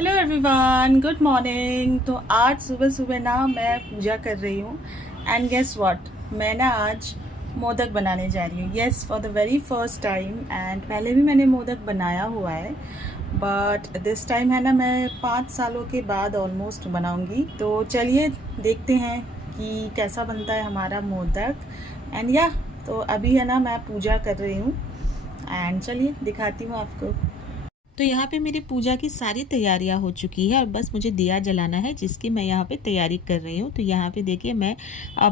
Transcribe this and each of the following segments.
Hello everyone, good morning. तो आज सुबह सुबह ना मैं पूजा कर रही हूँ एंड गेस व्हाट, मैं ना आज मोदक बनाने जा रही हूँ। Yes, for the very first time. And पहले भी मैंने मोदक बनाया हुआ है, बट दिस टाइम है ना मैं 5 सालों के बाद ऑलमोस्ट बनाऊँगी। तो चलिए देखते हैं कि कैसा बनता है हमारा मोदक। एंड या तो अभी है ना मैं पूजा कर रही हूँ एंड चलिए दिखाती हूँ आपको। तो यहाँ पे मेरी पूजा की सारी तैयारियाँ हो चुकी है और बस मुझे दिया जलाना है, जिसकी मैं यहाँ पे तैयारी कर रही हूँ। तो यहाँ पे देखिए मैं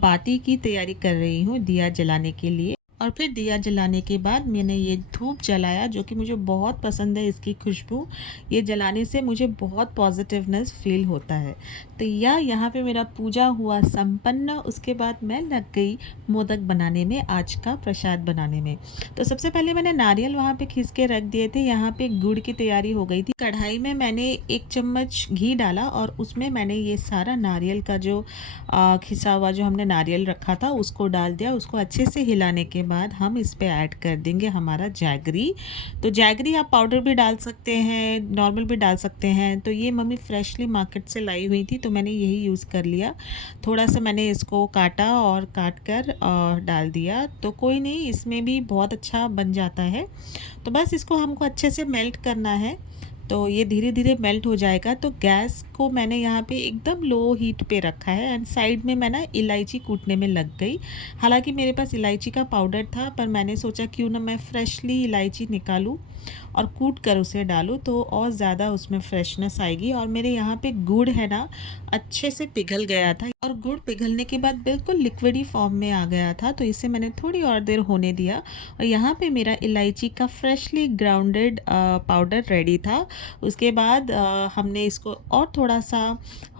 बाती की तैयारी कर रही हूँ दिया जलाने के लिए। और फिर दिया जलाने के बाद मैंने ये धूप जलाया, जो कि मुझे बहुत पसंद है इसकी खुशबू। ये जलाने से मुझे बहुत पॉजिटिवनेस फील होता है। तो यहाँ पे मेरा पूजा हुआ संपन्न। उसके बाद मैं लग गई मोदक बनाने में, आज का प्रसाद बनाने में। तो सबसे पहले मैंने नारियल वहाँ पे खींच के रख दिए थे। यहाँ पे गुड़ की तैयारी हो गई थी। कढ़ाई में मैंने 1 चम्मच घी डाला और उसमें मैंने ये सारा नारियल का जो खिसा हुआ जो हमने नारियल रखा था उसको डाल दिया। उसको अच्छे से हिलाने के बाद हम इस पे ऐड कर देंगे हमारा जैगरी। तो जैगरी आप पाउडर भी डाल सकते हैं, नॉर्मल भी डाल सकते हैं। तो ये मम्मी फ्रेशली मार्केट से लाई हुई थी, तो मैंने यही यूज़ कर लिया। थोड़ा सा मैंने इसको काटा और काट कर डाल दिया। तो कोई नहीं, इसमें भी बहुत अच्छा बन जाता है। तो बस इसको हमको अच्छे से मेल्ट करना है। तो ये धीरे धीरे मेल्ट हो जाएगा। तो गैस को मैंने यहाँ पे एकदम लो हीट पे रखा है एंड साइड में मैं ना इलायची कूटने में लग गई। हालांकि मेरे पास इलायची का पाउडर था, पर मैंने सोचा क्यों ना मैं फ्रेशली इलायची निकालूं और कूट कर उसे डालूं, तो और ज़्यादा उसमें फ्रेशनेस आएगी। और मेरे यहाँ पे गुड़ है ना अच्छे से पिघल गया था, और गुड़ पिघलने के बाद बिल्कुल लिक्विडी फॉर्म में आ गया था। तो इसे मैंने थोड़ी और देर होने दिया और यहाँ पे मेरा इलायची का फ्रेशली ग्राउंडेड पाउडर रेडी था। उसके बाद हमने इसको और थोड़ा सा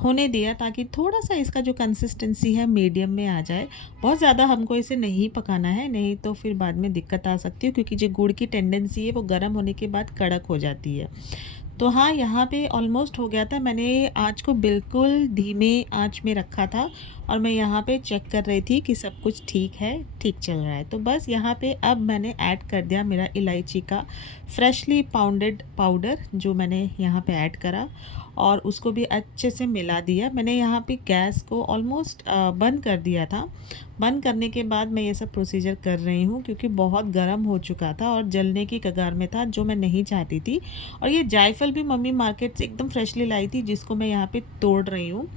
होने दिया, ताकि थोड़ा सा इसका जो कंसिस्टेंसी है मीडियम में आ जाए। बहुत ज़्यादा हमको इसे नहीं पकाना है, नहीं तो फिर बाद में दिक्कत आ सकती है, क्योंकि जो गुड़ की टेंडेंसी है वो गर्म होने के बाद कड़क हो जाती है। तो हाँ, यहाँ पे ऑलमोस्ट हो गया था। मैंने आँच को बिल्कुल धीमे आँच में रखा था और मैं यहाँ पे चेक कर रही थी कि सब कुछ ठीक है, ठीक चल रहा है। तो बस यहाँ पे अब मैंने ऐड कर दिया मेरा इलायची का फ्रेशली पाउंडेड पाउडर, जो मैंने यहाँ पे ऐड करा और उसको भी अच्छे से मिला दिया। मैंने यहाँ पे गैस को ऑलमोस्ट बंद कर दिया था। बंद करने के बाद मैं ये सब प्रोसीजर कर रही हूँ, क्योंकि बहुत गर्म हो चुका था और जलने की कगार में था, जो मैं नहीं चाहती थी। और ये जायफल भी मम्मी मार्केट से एकदम फ्रेशली लाई थी, जिसको मैं यहाँ पे तोड़ रही हूँ।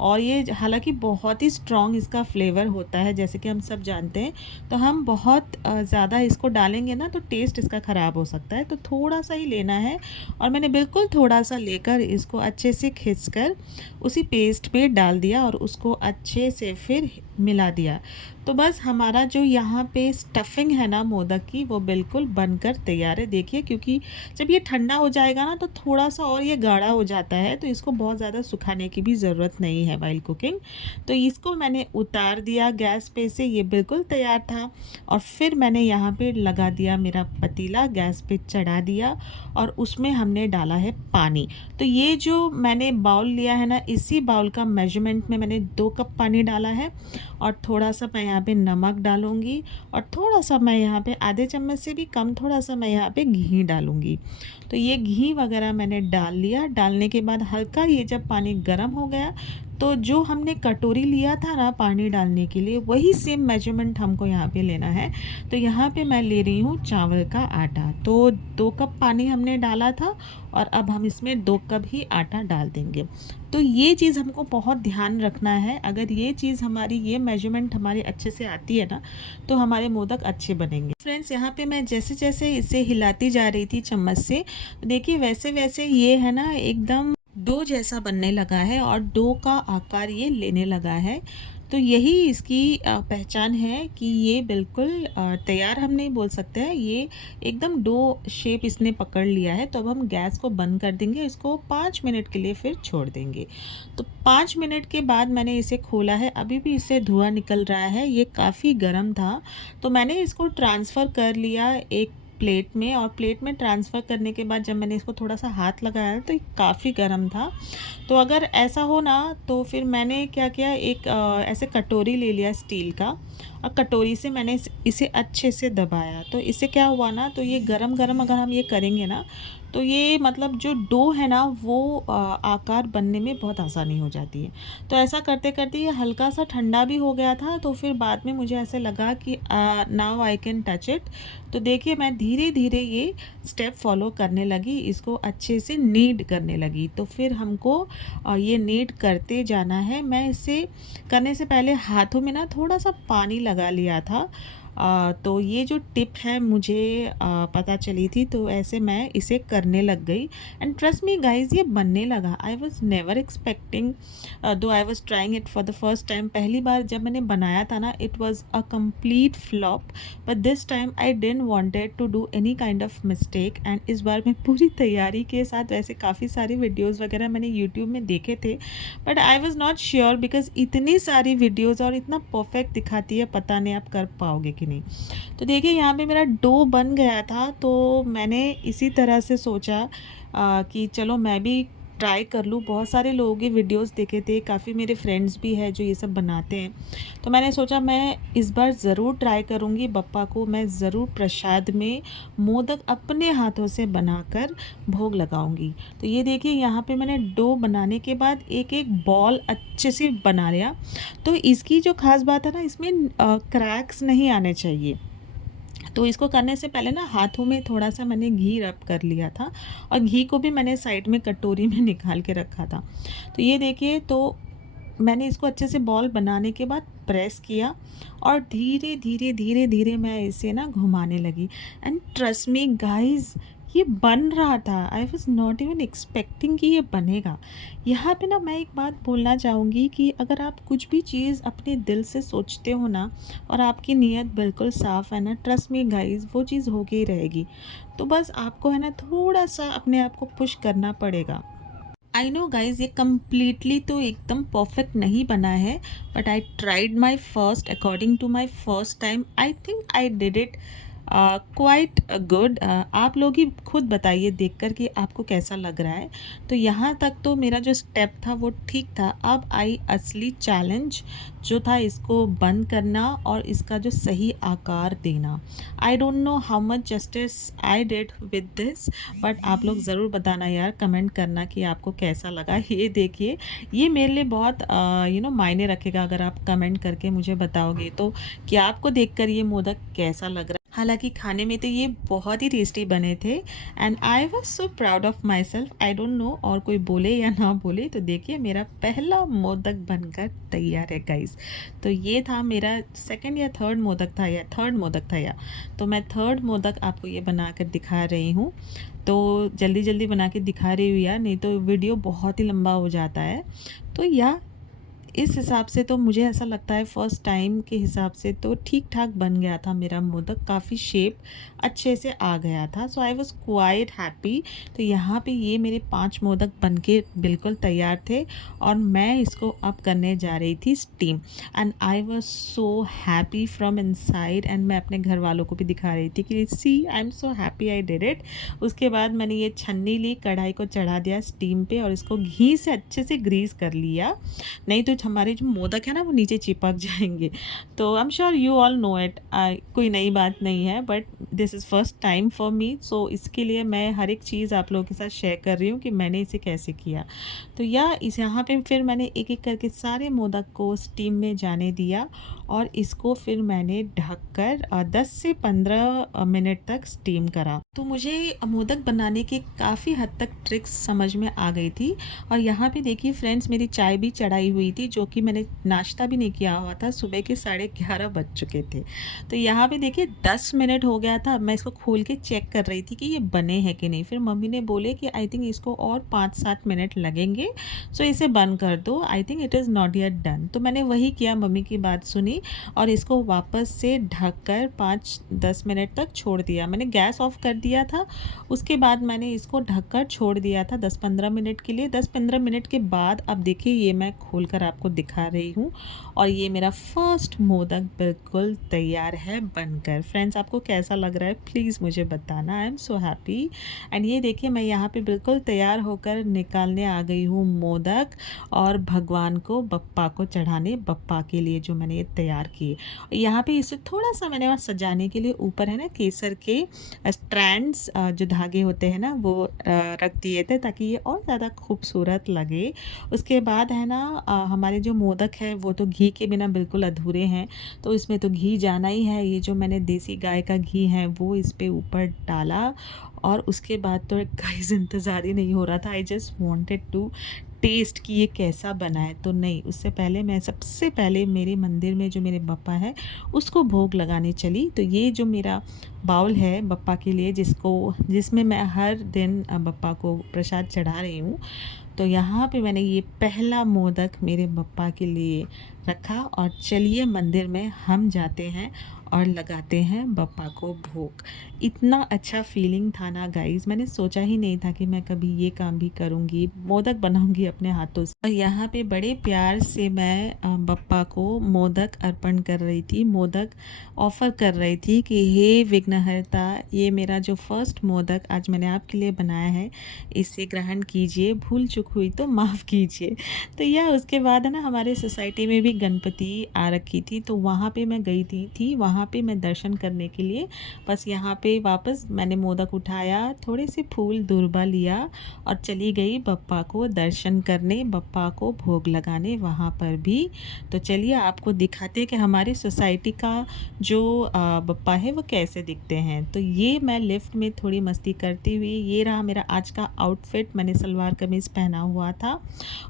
और ये हालांकि बहुत ही स्ट्रॉन्ग इसका फ्लेवर होता है, जैसे कि हम सब जानते हैं। तो हम बहुत ज़्यादा इसको डालेंगे ना तो टेस्ट इसका ख़राब हो सकता है, तो थोड़ा सा ही लेना है। और मैंने बिल्कुल थोड़ा सा लेकर इसको अच्छे से खींच कर उसी पेस्ट पे डाल दिया और उसको अच्छे से फिर मिला दिया। तो बस हमारा जो यहाँ पे स्टफिंग है ना मोदक की, वो बिल्कुल बनकर तैयार है। देखिए, क्योंकि जब ये ठंडा हो जाएगा ना तो थोड़ा सा और ये गाढ़ा हो जाता है, तो इसको बहुत ज़्यादा सुखाने की भी ज़रूरत नहीं है वाइल कुकिंग। तो इसको मैंने उतार दिया गैस पे से, ये बिल्कुल तैयार था। और फिर मैंने यहाँ पे लगा दिया मेरा पतीला, गैस पे चढ़ा दिया और उसमें हमने डाला है पानी। तो ये जो मैंने बाउल लिया है ना, इसी बाउल का मेजरमेंट में मैंने 2 कप पानी डाला है। और थोड़ा सा मैं यहाँ पे नमक डालूँगी और थोड़ा सा मैं यहाँ पे आधे चम्मच से भी कम थोड़ा सा मैं यहाँ पे घी डालूँगी। तो ये घी वगैरह मैंने डाल लिया। डालने के बाद हल्का ये जब पानी गर्म हो गया, तो जो हमने कटोरी लिया था ना पानी डालने के लिए, वही सेम मेजरमेंट हमको यहाँ पे लेना है। तो यहाँ पे मैं ले रही हूँ चावल का आटा। तो 2 कप पानी हमने डाला था और अब हम इसमें 2 कप ही आटा डाल देंगे। तो ये चीज़ हमको बहुत ध्यान रखना है। अगर ये चीज़ हमारी, ये मेजरमेंट हमारी अच्छे से आती है ना, तो हमारे मोदक अच्छे बनेंगे। फ्रेंड्स, यहाँ पे मैं जैसे जैसे इसे हिलाती जा रही थी चम्मच से, देखिए वैसे वैसे ये है ना एकदम डो जैसा बनने लगा है और डो का आकार ये लेने लगा है। तो यही इसकी पहचान है कि ये बिल्कुल तैयार हम नहीं बोल सकते हैं, ये एकदम डो शेप इसने पकड़ लिया है। तो अब हम गैस को बंद कर देंगे, इसको 5 मिनट के लिए फिर छोड़ देंगे। तो 5 मिनट के बाद मैंने इसे खोला है, अभी भी इससे धुआं निकल रहा है। ये काफ़ी गर्म था, तो मैंने इसको ट्रांसफ़र कर लिया एक प्लेट में। और प्लेट में ट्रांसफ़र करने के बाद जब मैंने इसको थोड़ा सा हाथ लगाया तो ये काफ़ी गर्म था। तो अगर ऐसा हो ना, तो फिर मैंने क्या किया, एक ऐसे कटोरी ले लिया स्टील का, और कटोरी से मैंने इसे अच्छे से दबाया। तो इससे क्या हुआ ना, तो ये गरम गरम अगर हम ये करेंगे ना, तो ये मतलब जो डो है ना वो आकार बनने में बहुत आसानी हो जाती है। तो ऐसा करते करते ये हल्का सा ठंडा भी हो गया था, तो फिर बाद में मुझे ऐसे लगा कि now I can touch it. तो देखिए मैं धीरे धीरे ये स्टेप फॉलो करने लगी, इसको अच्छे से नीड करने लगी। तो फिर हमको ये नीड करते जाना है। मैं इसे करने से पहले हाथों में ना थोड़ा सा पानी लगा लिया था। तो ये जो टिप है मुझे पता चली थी, तो ऐसे मैं इसे करने लग गई। एंड ट्रस्ट मी गाइज, ये बनने लगा। I was never expecting, though I was trying it for the first time. पहली बार जब मैंने बनाया था ना, it was a complete flop, but this time I didn't wanted to do any kind of mistake. And इस बार मैं पूरी तैयारी के साथ, वैसे काफ़ी सारे वीडियोज़ वगैरह मैंने यूट्यूब में देखे थे, but I was not sure because इतनी सारी वीडियोज़ और इतना परफेक्ट दिखाती है, पता नहीं आप कर पाओगे कि नहीं। तो देखिए यहाँ पे मेरा डो बन गया था, तो मैंने इसी तरह से सोचा कि चलो मैं भी ट्राई कर लूँ। बहुत सारे लोगों की वीडियोस देखे थे, काफ़ी मेरे फ्रेंड्स भी हैं जो ये सब बनाते हैं। तो मैंने सोचा मैं इस बार ज़रूर ट्राई करूँगी। बप्पा को मैं ज़रूर प्रसाद में मोदक अपने हाथों से बनाकर भोग लगाऊंगी। तो ये देखिए यहाँ पे मैंने डो बनाने के बाद एक एक बॉल अच्छे से बना लिया। तो इसकी जो ख़ास बात है ना, इसमें क्रैक्स नहीं आने चाहिए। तो इसको करने से पहले ना हाथों में थोड़ा सा मैंने घी रब कर लिया था, और घी को भी मैंने साइड में कटोरी में निकाल के रखा था। तो ये देखिए, तो मैंने इसको अच्छे से बॉल बनाने के बाद प्रेस किया, और धीरे धीरे धीरे धीरे मैं इसे ना घुमाने लगी। एंड ट्रस्ट मी गाइस, ये बन रहा था। I was not even expecting कि ये बनेगा। यहाँ पे ना मैं एक बात बोलना चाहूँगी कि अगर आप कुछ भी चीज़ अपने दिल से सोचते हो ना, और आपकी नीयत बिल्कुल साफ़ है ना, ट्रस्ट मी गाइस, वो चीज़ होके ही रहेगी। तो बस आपको है ना थोड़ा सा अपने आप को पुश करना पड़ेगा। आई नो गाइज, ये कम्प्लीटली तो एकदम परफेक्ट नहीं बना है, but I tried my first according to my first time. I think I did it quite good. आप लोग ही खुद बताइए देखकर कि आपको कैसा लग रहा है। तो यहाँ तक तो मेरा जो स्टेप था वो ठीक था। अब आई असली चैलेंज, जो था इसको बंद करना और इसका जो सही आकार देना। I don't know how much justice I did with this, but आप लोग ज़रूर बताना यार, कमेंट करना कि आपको कैसा लगा। ये देखिए, ये मेरे लिए बहुत मायने रखेगा अगर आप कमेंट करके मुझे बताओगे तो, कि आपको देखकर ये मोदक कैसा लग रहा है। हालांकि खाने में तो ये बहुत ही टेस्टी बने थे, and I was so proud of my self. I don't know और कोई बोले या ना बोले, तो देखिए मेरा पहला मोदक बनकर तैयार है गाइस। तो ये था मेरा सेकंड या थर्ड मोदक था, या तो मैं थर्ड मोदक आपको ये बना कर दिखा रही हूँ। तो जल्दी जल्दी बना के दिखा रही हूँ यार, नहीं तो वीडियो बहुत ही लंबा हो जाता है। तो या इस हिसाब से तो मुझे ऐसा लगता है फ़र्स्ट टाइम के हिसाब से तो ठीक ठाक बन गया था मेरा मोदक, काफ़ी शेप अच्छे से आ गया था। सो आई वॉज़ क्वाइट हैप्पी। तो यहाँ पे ये मेरे 5 मोदक बनके बिल्कुल तैयार थे, और मैं इसको अब करने जा रही थी steam. And I was so happy from inside, and मैं अपने घर वालों को भी दिखा रही थी कि see I am so happy I did it. उसके बाद मैंने ये छन्नी ली, कढ़ाई को चढ़ा दिया स्टीम पे, और इसको घी से अच्छे से ग्रीस कर लिया, नहीं तो हमारे जो मोदक है ना वो नीचे चिपक जाएंगे। तो I am sure you all know it, कोई नई बात नहीं है, but this is first time for me. So इसके लिए मैं हर एक चीज़ आप लोगों के साथ शेयर कर रही हूँ कि मैंने इसे कैसे किया। तो इस यहाँ पे फिर मैंने एक एक करके सारे मोदक को स्टीम में जाने दिया, और इसको फिर मैंने ढककर 10 से 15 मिनट तक स्टीम करा। तो मुझे मोदक बनाने के काफ़ी हद तक ट्रिक्स समझ में आ गई थी। और यहाँ पे देखिए फ्रेंड्स, मेरी चाय भी चढ़ाई हुई थी, जो कि मैंने नाश्ता भी नहीं किया हुआ था। सुबह के 11:30 बज चुके थे। तो यहाँ पे देखिए 10 मिनट हो गया था। मैं इसको खोल के चेक कर रही थी कि ये बने हैं कि नहीं। फिर मम्मी ने बोले कि आई थिंक इसको और 5-7 मिनट लगेंगे, सो इसे बंद कर दो, I think it is not yet done. तो मैंने वही किया, मम्मी की बात सुनी, और इसको वापस से ढककर 5-10 मिनट तक छोड़ दिया। मैंने गैस ऑफ कर दिया था, उसके बाद मैंने इसको ढककर छोड़ दिया था 10-15 मिनट के लिए। 10-15 मिनट के बाद अब देखिए ये मैं खोल कर आपको आपको दिखा रही हूँ। और ये मेरा फर्स्ट मोदक बिल्कुल तैयार है बनकर। फ्रेंड्स, आपको कैसा लग रहा है प्लीज़ मुझे बताना। आई एम सो हैप्पी। एंड ये देखिए मैं यहाँ पे बिल्कुल तैयार होकर निकालने आ गई हूँ मोदक, और भगवान को, बप्पा को चढ़ाने, बप्पा के लिए जो मैंने ये तैयार किए। यहाँ पे इसे थोड़ा सा मैंने और सजाने के लिए ऊपर है ना केसर के स्ट्रैंड्स जो धागे होते हैं ना वो रख दिए थे, ताकि ये और ज़्यादा खूबसूरत लगे। उसके बाद है ना हमारे जो मोदक है वो तो घी के बिना बिल्कुल अधूरे हैं, तो इसमें तो घी जाना ही है। ये जो मैंने देसी गाय का घी है वो इस पे ऊपर डाला, और उसके बाद तो गाइस इंतज़ार ही नहीं हो रहा था। I just wanted to test कि ये कैसा बना है। तो नहीं, उससे पहले मैं सबसे पहले मेरे मंदिर में जो मेरे बप्पा है उसको भोग लगाने चली। तो ये जो मेरा बाउल है बप्पा के लिए, जिसमें मैं हर दिन बप्पा को प्रसाद चढ़ा रही हूँ, तो यहाँ पे मैंने ये पहला मोदक मेरे बप्पा के लिए रखा। और चलिए मंदिर में हम जाते हैं और लगाते हैं बप्पा को भोग। इतना अच्छा फीलिंग था ना गाइस, मैंने सोचा ही नहीं था कि मैं कभी ये काम भी करूँगी, मोदक बनाऊँगी अपने हाथों से। और यहाँ पे बड़े प्यार से मैं बप्पा को मोदक अर्पण कर रही थी, मोदक ऑफ़र कर रही थी कि हे विघ्नहर्ता, ये मेरा जो फर्स्ट मोदक आज मैंने आपके लिए बनाया है, इसे ग्रहण कीजिए, भूल चूक हुई तो माफ़ कीजिए। तो यह उसके बाद है ना हमारे सोसाइटी में भी गणपति आ रखी थी, तो वहाँ पे मैं गई थी वहाँ पे मैं दर्शन करने के लिए। बस यहाँ पे वापस मैंने मोदक उठाया, थोड़े से फूल दूर्बा लिया और चली गई बप्पा को दर्शन करने, बप्पा को भोग लगाने वहाँ पर भी। तो चलिए आपको दिखाते हैं कि हमारी सोसाइटी का जो बप्पा है वो कैसे दिखते हैं। तो ये मैं लिफ्ट में थोड़ी मस्ती करती हुई, ये रहा मेरा आज का आउटफिट, मैंने सलवार कमीज़ पहना हुआ था।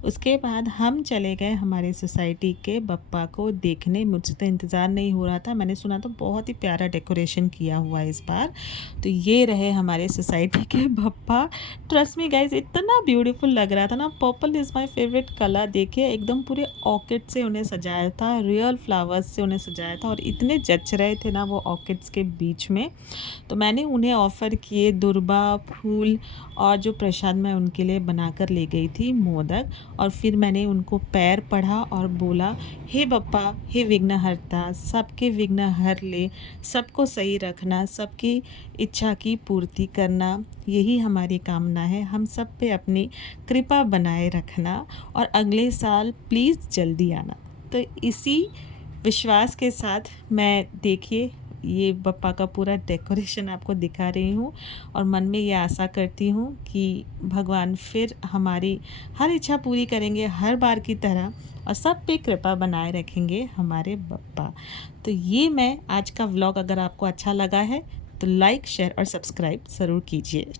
उसके बाद हम चले गए हमारे सोसाइटी के बप्पा को देखने। मुझसे तो इंतज़ार नहीं हो रहा था, मैंने सुना तो बहुत ही प्यारा डेकोरेशन किया हुआ है इस बार। तो ये रहे हमारे सोसाइटी के बप्पा। ट्रस्ट मी गाइज, इतना ब्यूटीफुल लग रहा था ना। Purple is my favourite colour. देखिए एकदम पूरे ऑर्किड से उन्हें सजाया था, रियल फ्लावर्स से उन्हें सजाया था, और इतने जच रहे थे ना वो ऑर्किड्स के बीच में। तो मैंने उन्हें ऑफ़र किए दुर्बा, फूल, और जो प्रसाद मैं उनके लिए बनाकर ले गई थी मोदक। और फिर मैंने उनको पैर पढ़ा और बोला, हे बप्पा, हे विघ्नहर्ता, सबके विघ्न हर ले, सबको सही रखना, सबकी इच्छा की पूर्ति करना, यही हमारी कामना है। हम सब पे अपनी कृपा बनाए रखना, और अगले साल प्लीज़ जल्दी आना। तो इसी विश्वास के साथ मैं, देखिए, ये बप्पा का पूरा डेकोरेशन आपको दिखा रही हूँ, और मन में ये आशा करती हूँ कि भगवान फिर हमारी हर इच्छा पूरी करेंगे हर बार की तरह, और सब पे कृपा बनाए रखेंगे हमारे बप्पा। तो ये मैं आज का व्लॉग अगर आपको अच्छा लगा है तो लाइक, शेयर और सब्सक्राइब ज़रूर कीजिए।